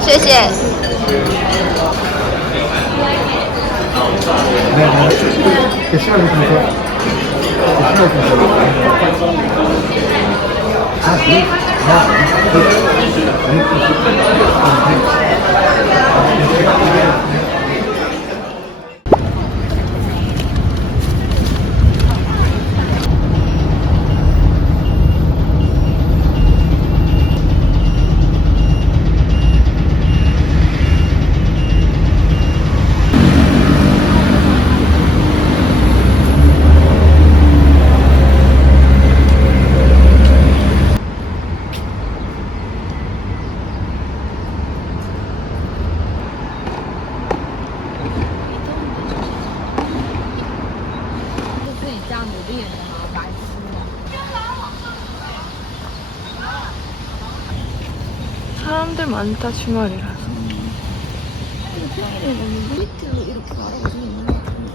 谢谢。给12个同学，给12个同学。啊，自己这样努力的吗？白痴啊！ 사람들 많다 주말이라서. 평일에는 밑으로 이렇게 말하고 있는 것 같은데.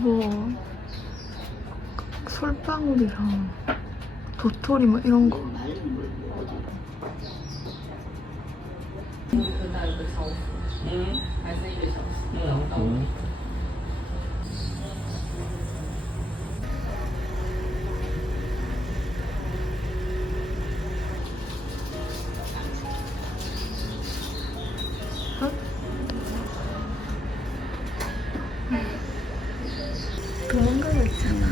뭐 솔방울이랑 도토리 뭐 이런 거. 도망가고 있잖아.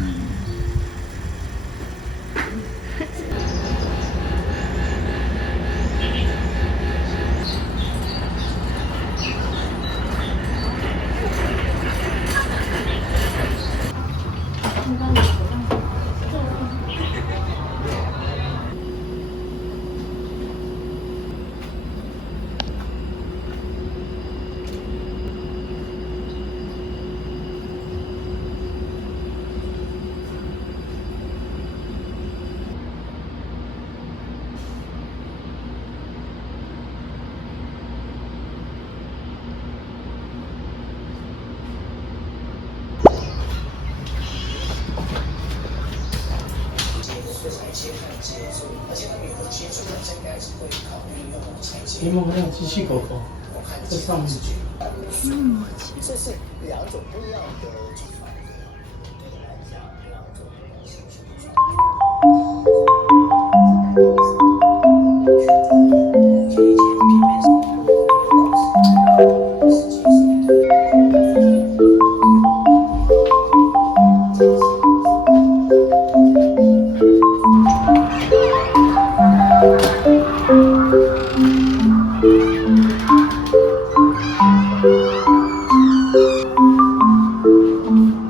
이모그냥 지시거고这上面 这是两种不一样的煮法。 嗯。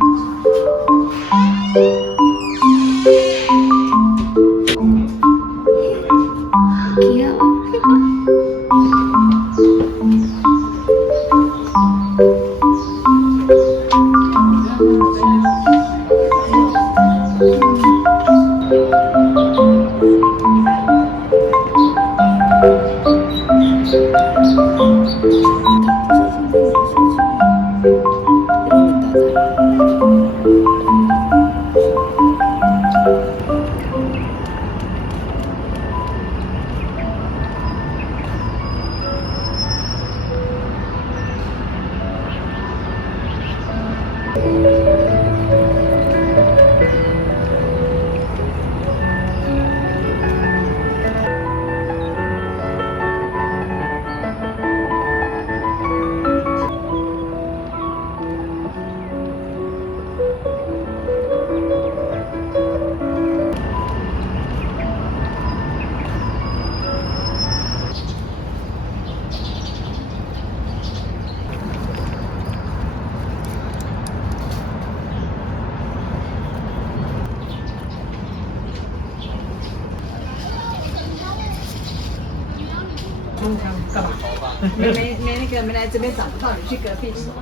没来这边找不到，你去隔壁找。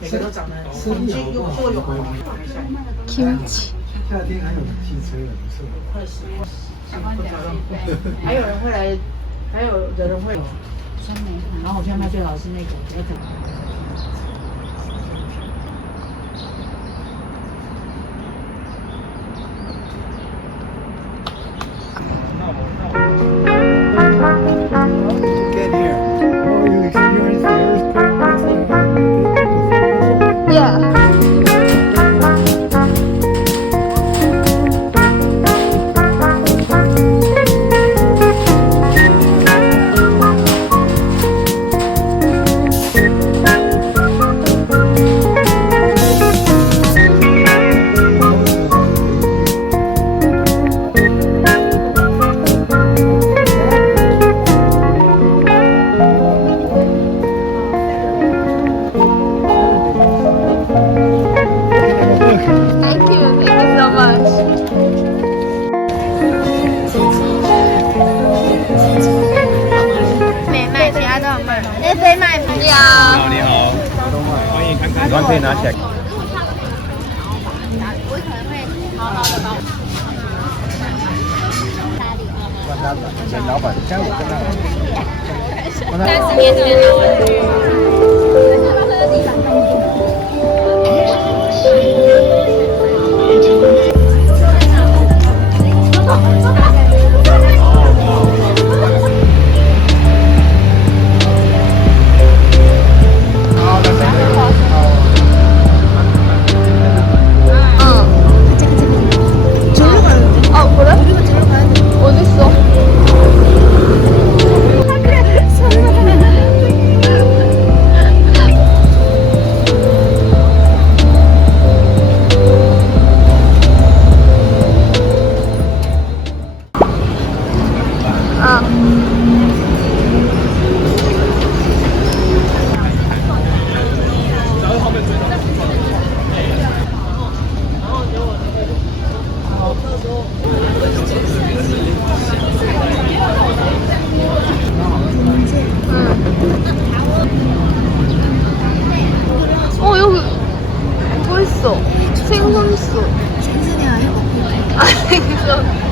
每个都长得，你去有做有。 김치. 夏天还有汽车也不错。快习惯。还有人会来，还有的人会有酸梅汤，然后我现在卖最好是那个比较可爱。Get here. Oh, you experienced the earthquake yesterday? Yeah. Thank you so much. Yeah. 你好，欢迎看看。可以拿起来。问他前老板，现在我跟他。 30年前的玩具。여기 뭐 있어? 생선수. 생선이 아니고. 아, 생선.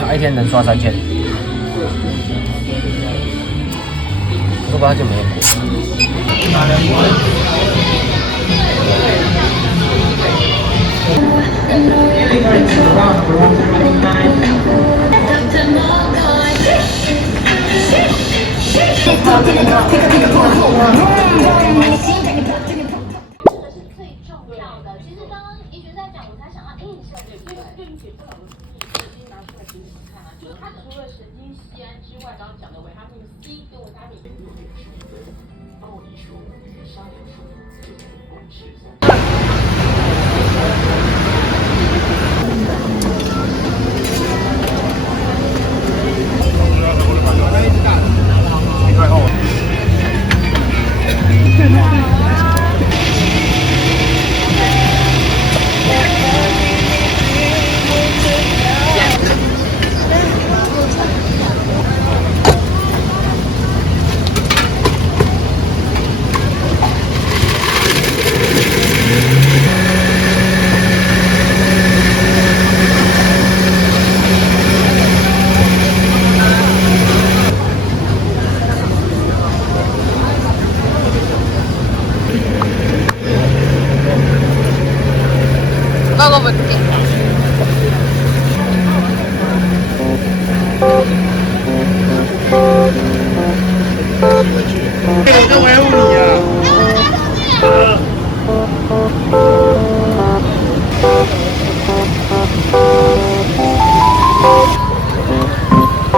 他一天能刷3000，我把他就没用其实刚刚一直在讲，我才想到，哎，对不起，不好意思，拿出来给你们看啊，就是它除了神经酰胺之外，刚刚讲的维他命 C 跟维他命。먹어볼게.我为你呀。 아.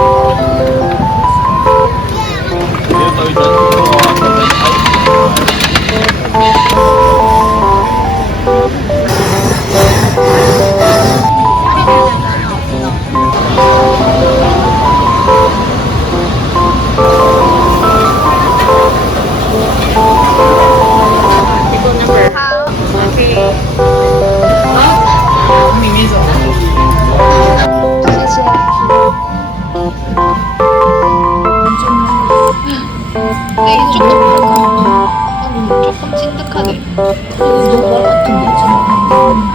조금 달까? 조금 찐득하네. 너무 말 같은데 지금.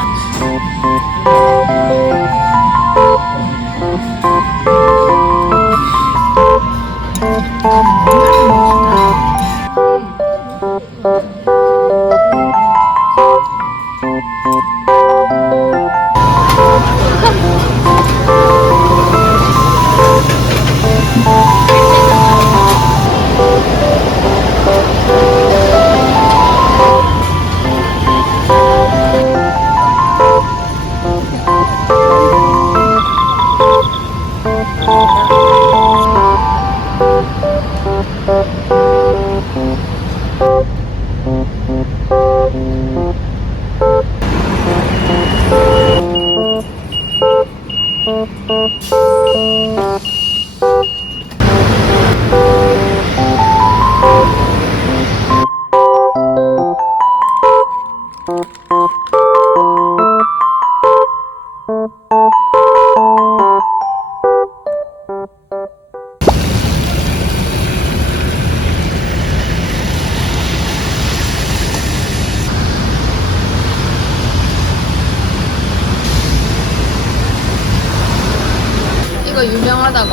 이거 유명하다고.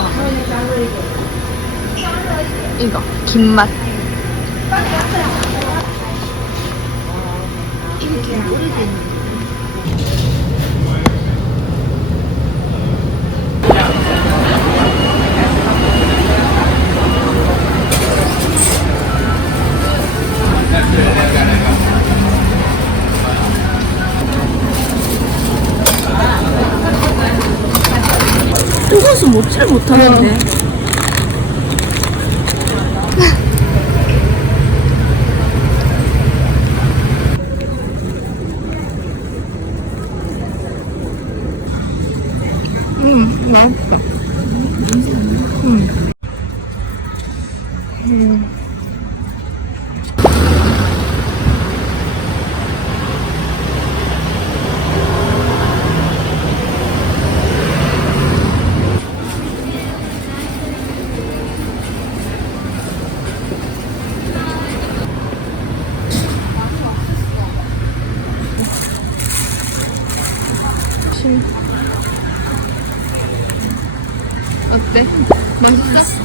이거 김맛. 뜨거워서 먹지를 못하는데. 맛있다. 어때? 맛있어?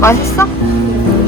맛있어?